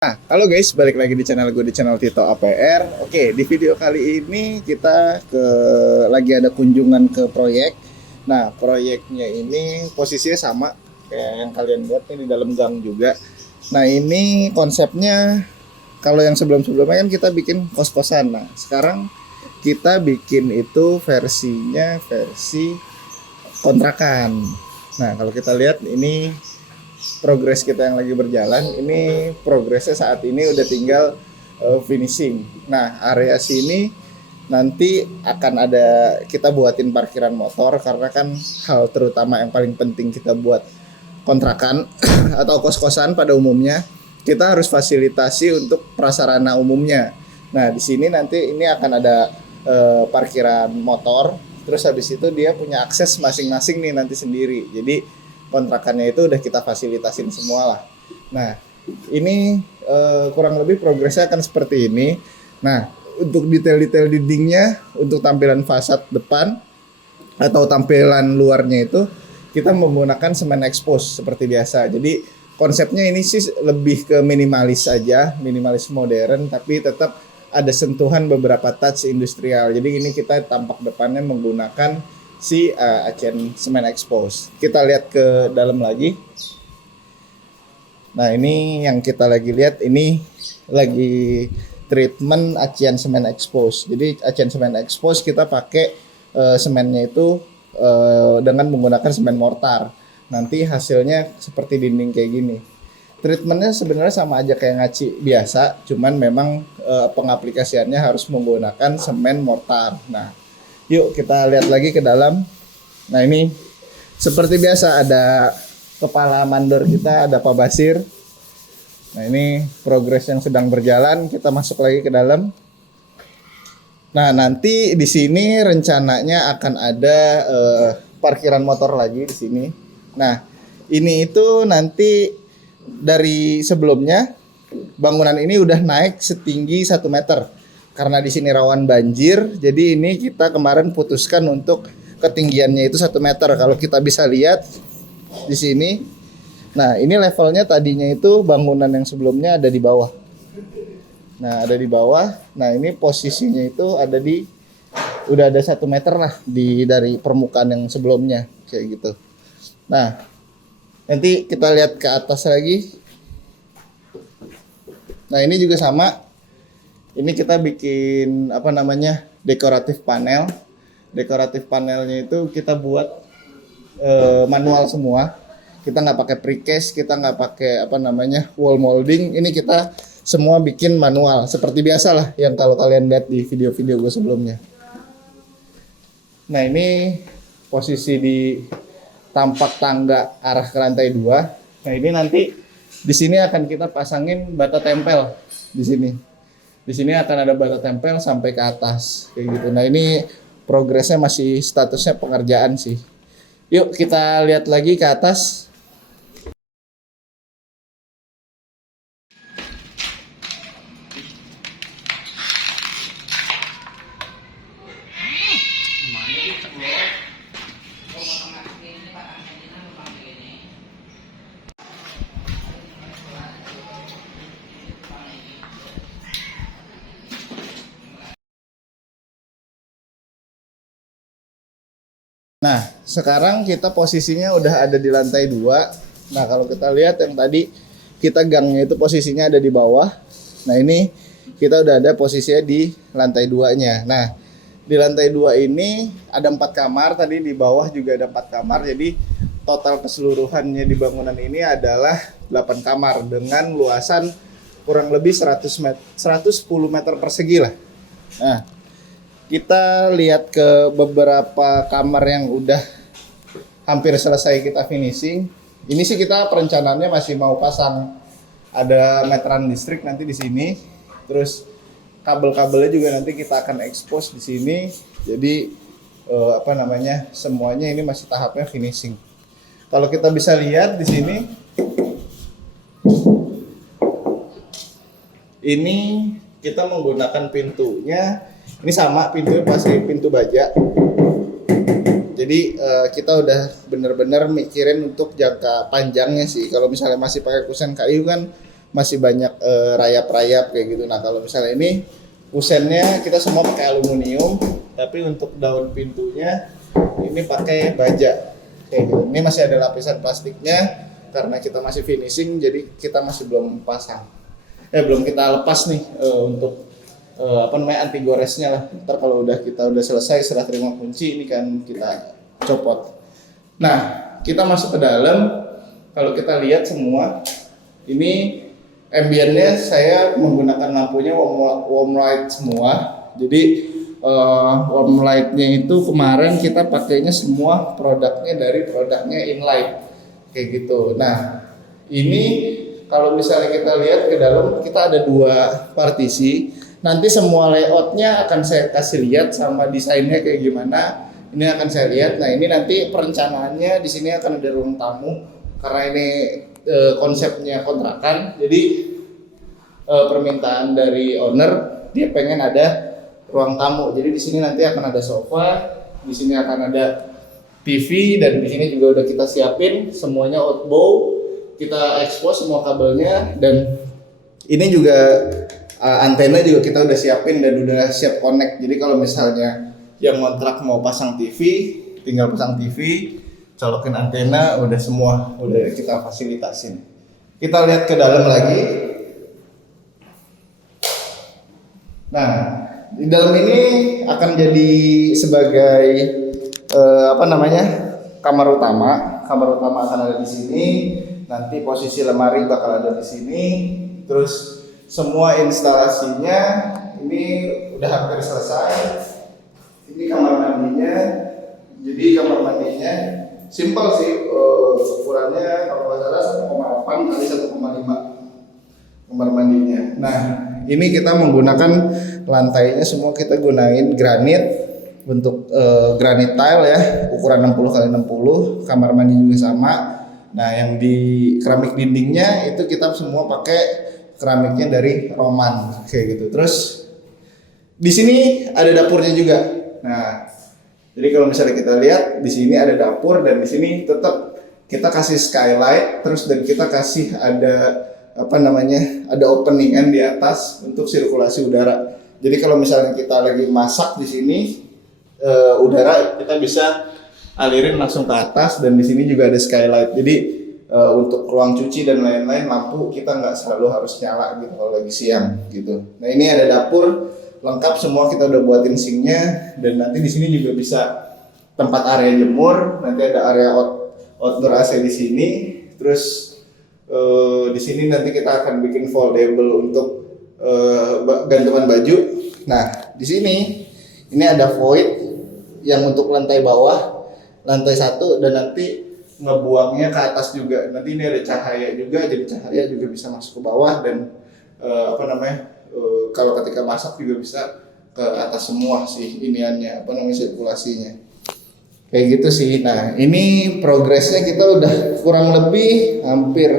Nah, halo guys, balik lagi di channel gue di channel Tito APR. Oke, di video kali ini kita lagi ada kunjungan ke proyek. Nah, proyeknya ini posisinya sama kayak yang kalian lihat nih di dalam gang juga. Nah, ini konsepnya kalau yang sebelum-sebelumnya kan kita bikin kos-kosan. Nah, sekarang kita bikin itu versi kontrakan. Nah, kalau kita lihat ini progres kita yang lagi berjalan, ini progresnya saat ini udah tinggal finishing. Nah, area sini nanti akan ada kita buatin parkiran motor karena kan hal terutama yang paling penting kita buat kontrakan atau kos-kosan pada umumnya kita harus fasilitasi untuk prasarana umumnya. Nah, di sini nanti ini akan ada parkiran motor, terus habis itu dia punya akses masing-masing nih nanti sendiri. Jadi kontrakannya itu udah kita fasilitasin semua lah. Nah, ini kurang lebih progresnya akan seperti ini. Nah, untuk detail-detail dindingnya, untuk tampilan fasad depan atau tampilan luarnya itu kita menggunakan semen expose seperti biasa. Jadi konsepnya ini sih lebih ke minimalis aja, minimalis modern, tapi tetap ada sentuhan beberapa touch industrial. Jadi ini kita tampak depannya menggunakan si Acian Semen Expose. Kita lihat ke dalam lagi. Nah, ini yang kita lagi lihat ini lagi treatment Acian Semen Expose. Jadi Acian Semen Expose kita pakai semennya itu dengan menggunakan semen mortar. Nanti hasilnya seperti dinding kayak gini. Treatmentnya sebenarnya sama aja kayak ngaci biasa, cuman memang pengaplikasiannya harus menggunakan semen mortar. Nah, yuk kita lihat lagi ke dalam. Nah, ini seperti biasa ada kepala mandor kita, ada Pak Basir. Nah, ini progres yang sedang berjalan. Kita masuk lagi ke dalam. Nah, nanti di sini rencananya akan ada parkiran motor lagi di sini. Nah, ini itu nanti dari sebelumnya bangunan ini udah naik setinggi 1 meter. Karena di sini rawan banjir, jadi ini kita kemarin putuskan untuk ketinggiannya itu 1 meter. Kalau kita bisa lihat di sini, nah ini levelnya tadinya itu bangunan yang sebelumnya ada di bawah. Nah, ada di bawah. Nah, ini posisinya itu ada di udah ada 1 meter lah dari permukaan yang sebelumnya kayak gitu. Nah, nanti kita lihat ke atas lagi. Nah, ini juga sama. Ini kita bikin dekoratif panel. Dekoratif panelnya itu kita buat manual semua. Kita nggak pakai precast, kita nggak pakai wall molding. Ini kita semua bikin manual seperti biasa lah yang kalau kalian lihat di video-video gue sebelumnya. Nah, ini posisi di tampak tangga arah ke lantai 2. Nah, ini nanti di sini akan kita pasangin bata tempel di sini. Di sini akan ada bata tempel sampai ke atas kayak gitu. Nah, ini progresnya masih statusnya pengerjaan sih. Yuk kita lihat lagi ke atas. Nah, sekarang kita posisinya udah ada di lantai 2. Nah, kalau kita lihat yang tadi kita gangnya itu posisinya ada di bawah. Nah, ini kita udah ada posisinya di lantai 2-nya. Nah, di lantai 2 ini ada 4 kamar, tadi di bawah juga ada 4 kamar. Jadi total keseluruhannya di bangunan ini adalah 8 kamar dengan luasan kurang lebih 110 meter persegi lah. Nah, kita lihat ke beberapa kamar yang udah hampir selesai kita finishing. Ini sih kita perencanaannya masih mau pasang ada meteran listrik nanti di sini. Terus kabel-kabelnya juga nanti kita akan expose di sini. Jadi semuanya ini masih tahapnya finishing. Kalau kita bisa lihat di sini, ini kita menggunakan pintunya. Ini sama pintunya pasti pintu baja. Jadi kita udah bener-bener mikirin untuk jangka panjangnya sih. Kalau misalnya masih pakai kusen kayu kan masih banyak rayap-rayap kayak gitu. Nah kalau misalnya ini kusennya kita semua pakai aluminium, tapi untuk daun pintunya ini pakai baja kayak gitu. Ini masih ada lapisan plastiknya karena kita masih finishing, jadi kita masih belum pasang. Belum kita lepas nih untuk anti goresnya lah. Ntar kalau kita udah selesai serah terima kunci ini kan kita copot. Nah kita masuk ke dalam. Kalau kita lihat semua ini ambience-nya saya menggunakan lampunya warm light semua. Jadi warm light-nya itu kemarin kita pakainya semua produknya dari produknya Inlight kayak gitu. Nah ini kalau misalnya kita lihat ke dalam, kita ada 2 partisi. Nanti semua layoutnya akan saya kasih lihat sama desainnya kayak gimana. Ini akan saya lihat. Nah ini nanti perencanaannya di sini akan ada ruang tamu karena ini konsepnya kontrakan. Jadi permintaan dari owner dia pengen ada ruang tamu. Jadi di sini nanti akan ada sofa, di sini akan ada TV, dan di sini juga udah kita siapin semuanya outbow. Kita expose semua kabelnya, dan ini juga antena juga kita udah siapin dan udah siap connect. Jadi kalau misalnya yang kontrak mau pasang TV, tinggal pasang TV, colokin antena, udah semua udah kita fasilitasin. Kita lihat ke dalam lagi. Nah, di dalam ini akan jadi sebagai kamar utama. Kamar utama akan ada di sini. Nanti posisi lemari bakal ada di sini. Terus semua instalasinya ini udah hampir selesai. Ini kamar mandinya. Jadi kamar mandinya simpel sih, ukurannya kalau nggak salah 1,8 kali 1,5 kamar mandinya. Nah ini kita menggunakan lantainya semua kita gunain granit untuk granit tile ya, ukuran 60 kali 60. Kamar mandi juga sama. Nah yang di keramik dindingnya itu kita semua pakai keramiknya dari Roman kayak gitu. Terus di sini ada dapurnya juga. Nah jadi kalau misalnya kita lihat di sini ada dapur, dan di sini tetap kita kasih skylight, terus dan kita kasih ada ada openingan di atas untuk sirkulasi udara. Jadi kalau misalnya kita lagi masak di sini, udara kita bisa alirin langsung ke atas, dan di sini juga ada skylight. Jadi untuk ruang cuci dan lain-lain lampu kita nggak selalu harus nyala gitu kalau lagi siang gitu. Nah ini ada dapur lengkap semua, kita udah buatin sinknya, dan nanti di sini juga bisa tempat area jemur. Nanti ada area outdoor AC di sini. Terus di sini nanti kita akan bikin foldable untuk gantungan baju. Nah di sini ini ada void yang untuk lantai bawah, lantai 1, dan nanti ngebuangnya ke atas juga. Nanti ini ada cahaya juga, jadi cahaya juga bisa masuk ke bawah, dan kalau ketika masak juga bisa ke atas semua sih iniannya, sirkulasinya kayak gitu sih. Nah ini progresnya kita udah kurang lebih hampir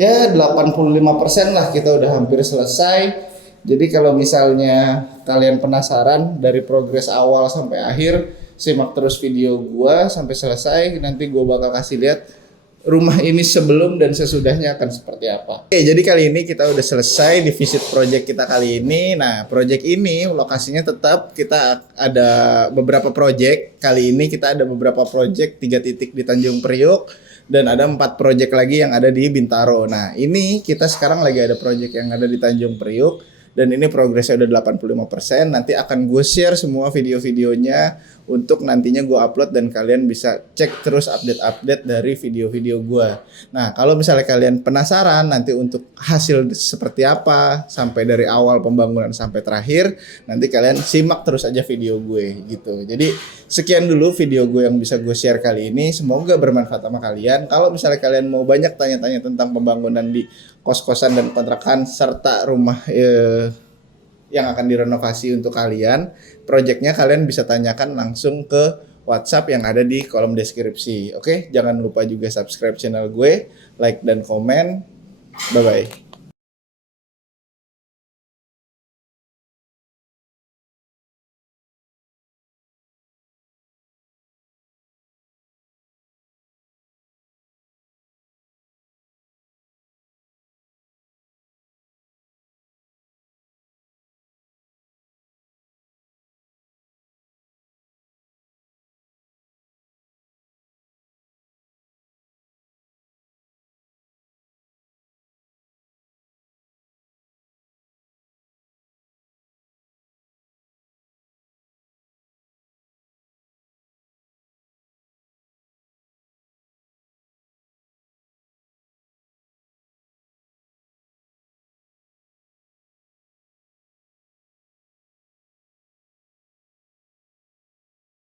ya 85% lah, kita udah hampir selesai. Jadi kalau misalnya kalian penasaran dari progres awal sampai akhir, simak terus video gua sampai selesai. Nanti gua bakal kasih lihat rumah ini sebelum dan sesudahnya akan seperti apa. Oke, jadi kali ini kita udah selesai di visit project kita kali ini. Nah, project ini lokasinya tetap kita ada beberapa project. Kali ini kita ada beberapa project 3 titik di Tanjung Priok, dan ada 4 project lagi yang ada di Bintaro. Nah, ini kita sekarang lagi ada project yang ada di Tanjung Priok, dan ini progresnya udah 85%. Nanti akan gue share semua video-videonya untuk nantinya gue upload, dan kalian bisa cek terus update-update dari video-video gue. Nah kalau misalnya kalian penasaran nanti untuk hasil seperti apa sampai dari awal pembangunan sampai terakhir, nanti kalian simak terus aja video gue gitu. Jadi sekian dulu video gue yang bisa gue share kali ini, semoga bermanfaat sama kalian. Kalau misalnya kalian mau banyak tanya-tanya tentang pembangunan di kos-kosan dan kontrakan serta rumah yang akan direnovasi untuk kalian, projectnya kalian bisa tanyakan langsung ke WhatsApp yang ada di kolom deskripsi. Oke, jangan lupa juga subscribe channel gue, like dan komen. Bye bye.